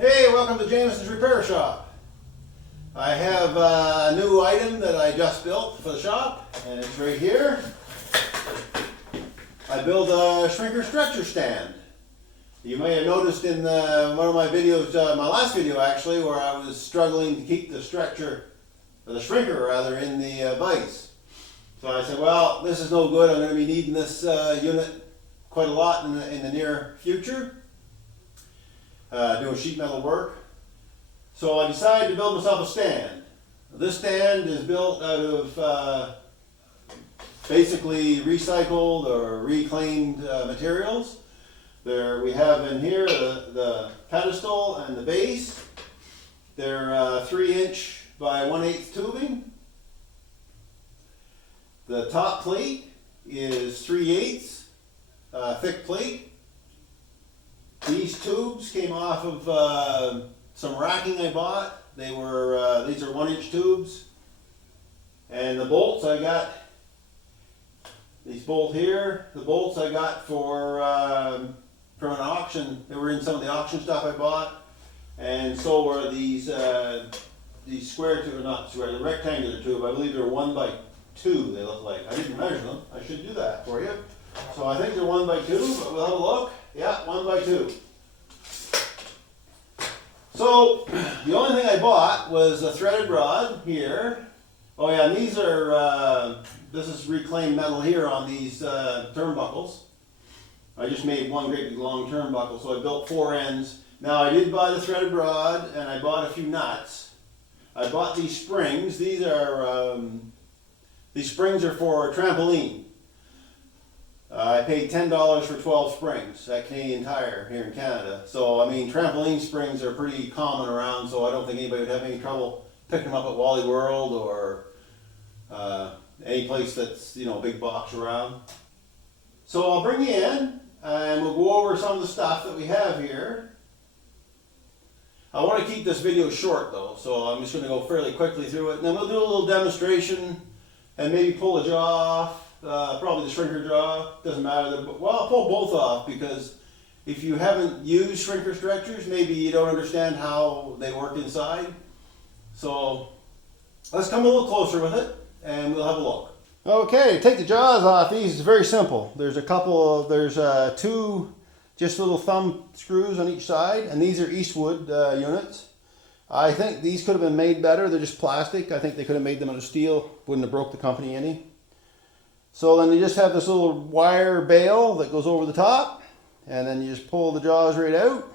Hey, welcome to Jameson's Repair Shop. I have a new item that I just built for the shop, and it's right here. I built a shrinker stretcher stand. You may have noticed in one of my videos, my last video actually, where I was struggling to keep the stretcher, or the shrinker rather, in the vise. So I said, well, this is no good. I'm going to be needing this unit quite a lot in the near future. Doing sheet metal work. So I decided to build myself a stand. This stand is built out of basically recycled or reclaimed materials. We have in here the pedestal and the base. They're 3" by 1/8 tubing. The top plate is 3/8 thick plate. These tubes came off of some racking I bought. These are 1" tubes. And the bolts I got, these bolt here, the bolts I got from an auction. They were in some of the auction stuff I bought. And so were these square tube, or not square, the rectangular tube. I believe they're 1x2 they look like. I didn't measure them. I should do that for you. So I think they're 1x2, but we'll have a look. Yeah, 1x2. So the only thing I bought was a threaded rod here. Oh yeah, and these are, this is reclaimed metal here on these turnbuckles. I just made one great big long turnbuckle, so I built 4 ends. Now I did buy the threaded rod, and I bought a few nuts. I bought these springs. These springs are for a trampoline. I paid $10 for 12 springs at Canadian Tire here in Canada. So, I mean, trampoline springs are pretty common around, so I don't think anybody would have any trouble picking them up at Wally World or any place that's, you know, a big box around. So I'll bring you in and we'll go over some of the stuff that we have here. I want to keep this video short though, so I'm just going to go fairly quickly through it. And then we'll do a little demonstration and maybe pull a jaw off. Probably the shrinker jaw, doesn't matter. Well, I'll pull both off because if you haven't used shrinker stretchers, maybe you don't understand how they work inside. So let's come a little closer with it and we'll have a look. Okay, take the jaws off. These is very simple. There's there's 2 just little thumb screws on each side, and these are Eastwood units. I think these could have been made better. They're just plastic. I think they could have made them out of steel. Wouldn't have broke the company any. So then you just have this little wire bail that goes over the top, and then you just pull the jaws right out.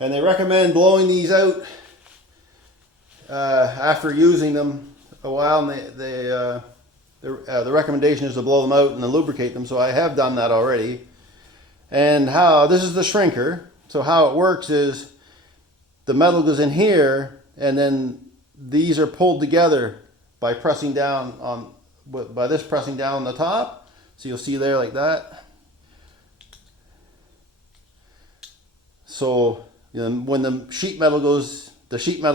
And they recommend blowing these out after using them a while, and the recommendation is to blow them out and then lubricate them, so I have done that already. And this is the shrinker, so how it works is the metal goes in here, and then these are pulled together by pressing down on pressing down on the top. So you'll see there like that. So when the sheet metal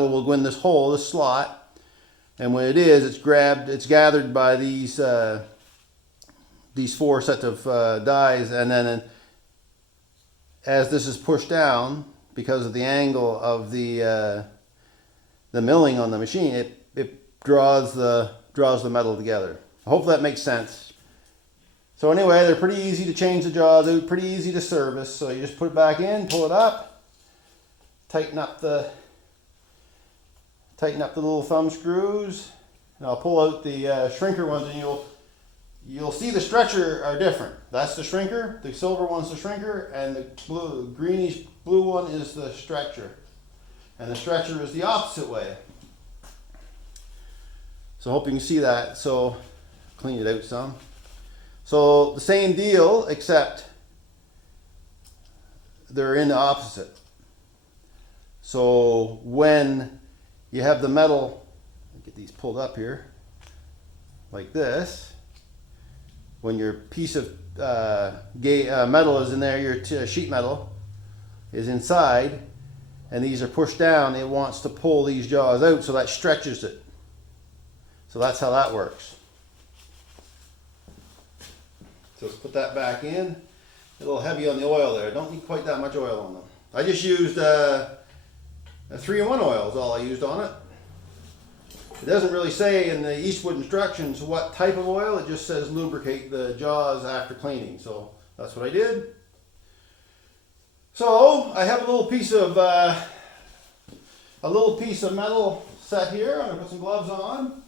will go in this hole, this slot, and when it is, it's gathered by these 4 sets of dies, and then as this is pushed down, because of the angle of the milling on the machine, it draws the metal together. I hope that makes sense. So anyway, they're pretty easy to change the jaws out, pretty easy to service. So you just put it back in, pull it up, tighten up the little thumb screws, and I'll pull out the shrinker ones, and you'll see the stretcher are different. That's the shrinker, the silver one's the shrinker, and the greenish blue one is the stretcher. And the stretcher is the opposite way. So I hope you can see that. So clean it out some. So the same deal, except they're in the opposite. So when you have the metal, get these pulled up here, like this, when your piece of metal is in there, your sheet metal is inside, and these are pushed down, it wants to pull these jaws out, so that stretches it. So that's how that works. So let's put that back in. A little heavy on the oil there. Don't need quite that much oil on them. I just used a 3-in-1 oil is all I used on it. It doesn't really say in the Eastwood instructions what type of oil, it just says lubricate the jaws after cleaning. So that's what I did. So I have a little piece of metal set here. I'm gonna put some gloves on.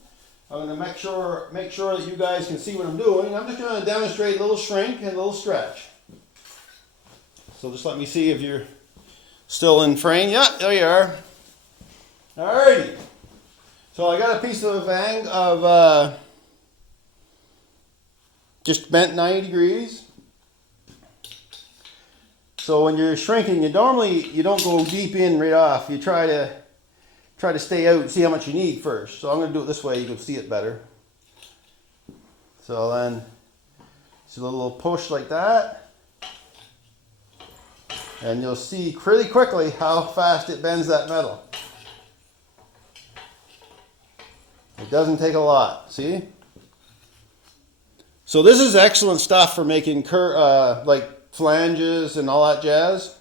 I'm gonna make sure that you guys can see what I'm doing. I'm just gonna demonstrate a little shrink and a little stretch. So just let me see if you're still in frame. Yeah, there you are. Alrighty. So I got a piece of just bent 90 degrees. So when you're shrinking, you don't go deep in right off. You try to stay out and see how much you need first. So I'm going to do it this way. You can see it better. So then, just a little push like that, and you'll see pretty quickly how fast it bends that metal. It doesn't take a lot, see? So this is excellent stuff for making like flanges and all that jazz.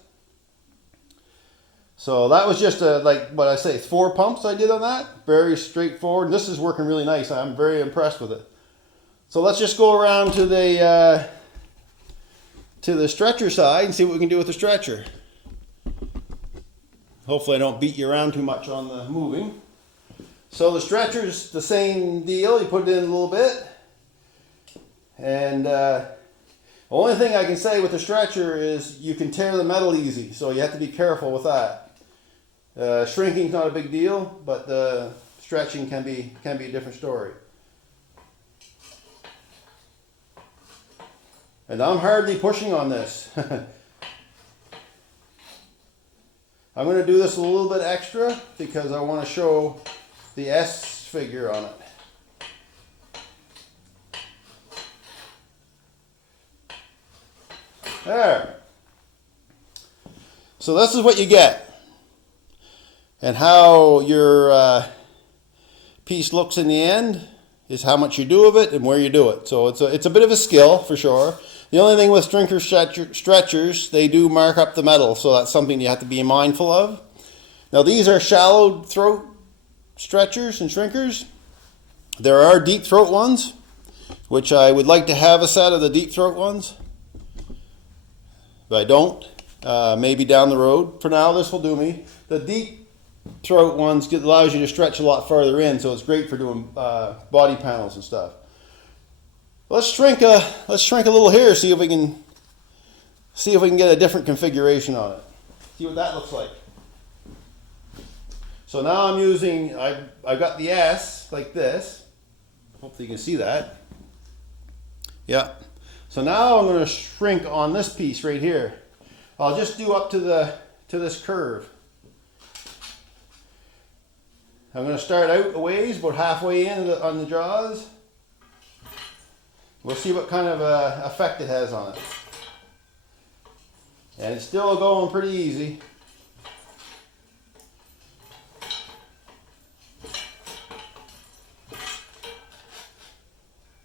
So that was just like what I say, 4 pumps I did on that. Very straightforward. And this is working really nice. I'm very impressed with it. So let's just go around to the stretcher side and see what we can do with the stretcher. Hopefully I don't beat you around too much on the moving. So the stretcher's the same deal. You put it in a little bit. And the only thing I can say with the stretcher is you can tear the metal easy. So you have to be careful with that. Shrinking's not a big deal, but the stretching can be a different story. And I'm hardly pushing on this. I'm going to do this a little bit extra because I want to show the S figure on it. There. So this is what you get. And how your piece looks in the end is how much you do of it and where you do it. So it's a bit of a skill for sure. The only thing with stretchers, they do mark up the metal, so that's something you have to be mindful of. Now these are shallow throat stretchers and shrinkers. There are deep throat ones, which I would like to have a set of the deep throat ones, but I don't. Maybe down the road. For now, this will do me. The deep throat ones allows you to stretch a lot farther in, so it's great for doing body panels and stuff. Let's shrink a little here. See if we can get a different configuration on it. See what that looks like. So now I'm using. I've got the S like this. Hopefully you can see that. Yeah. So now I'm going to shrink on this piece right here. I'll just do up to this curve. I'm going to start out a ways, about halfway in on the jaws. We'll see what kind of effect it has on it. And it's still going pretty easy.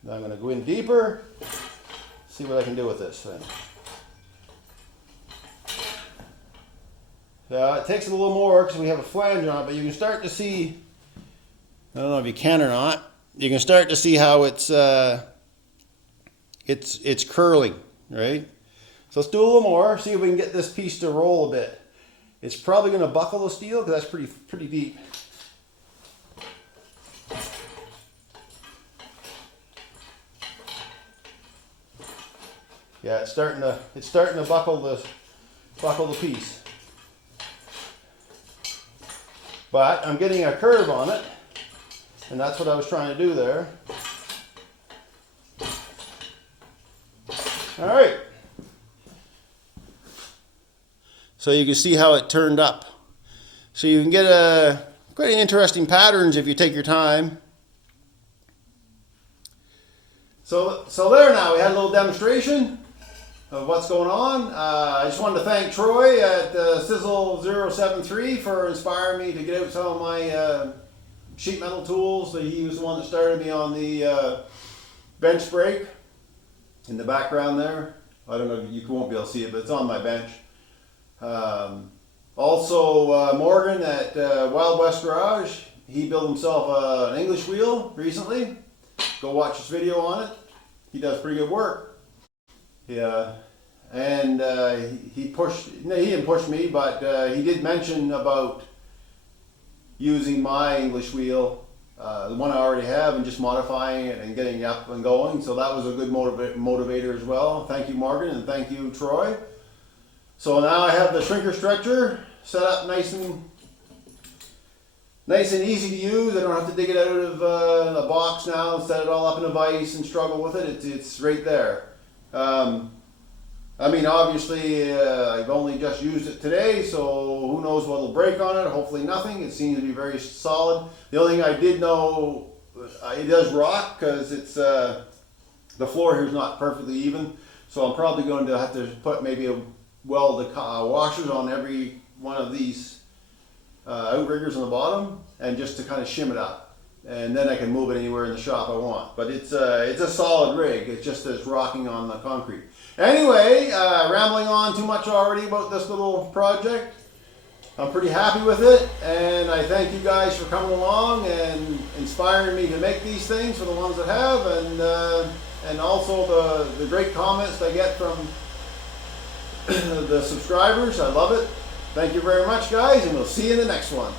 Now I'm going to go in deeper, see what I can do with this thing. It takes a little more because we have a flange on it, but you can start to see, I don't know if you can or not, you can start to see how it's curling, right? So let's do a little more, see if we can get this piece to roll a bit. It's probably going to buckle the steel because that's pretty deep. Yeah, it's starting to buckle the piece. But I'm getting a curve on it, and that's what I was trying to do there. All right. So you can see how it turned up. So you can get quite interesting patterns if you take your time. So there now, we had a little demonstration of what's going on. I just wanted to thank Troy at Sizzle073 for inspiring me to get out some of my sheet metal tools. So he was the one that started me on the bench brake in the background there. I don't know, you won't be able to see it, but it's on my bench. Also, Morgan at Wild West Garage, he built himself an English wheel recently. Go watch his video on it. He does pretty good work. Yeah, and he pushed. No, he didn't push me, but he did mention about using my English wheel, the one I already have, and just modifying it and getting it up and going. So that was a good motivator as well. Thank you, Morgan, and thank you, Troy. So now I have the shrinker stretcher set up nice and easy to use. I don't have to dig it out of a box now and set it all up in a vise and struggle with it. It's right there. I mean, obviously, I've only just used it today, so who knows what'll break on it. Hopefully nothing. It seems to be very solid. The only thing I did know, it does rock because it's the floor here is not perfectly even. So I'm probably going to have to put maybe a weld washers on every one of these outriggers on the bottom, and just to kind of shim it up, and then I can move it anywhere in the shop I want. But it's a solid rig. It's just that it's rocking on the concrete. Anyway, rambling on too much already about this little project. I'm pretty happy with it, and I thank you guys for coming along and inspiring me to make these things, for the ones that have, and also the great comments I get from the subscribers. I love it. Thank you very much, guys, and we'll see you in the next one.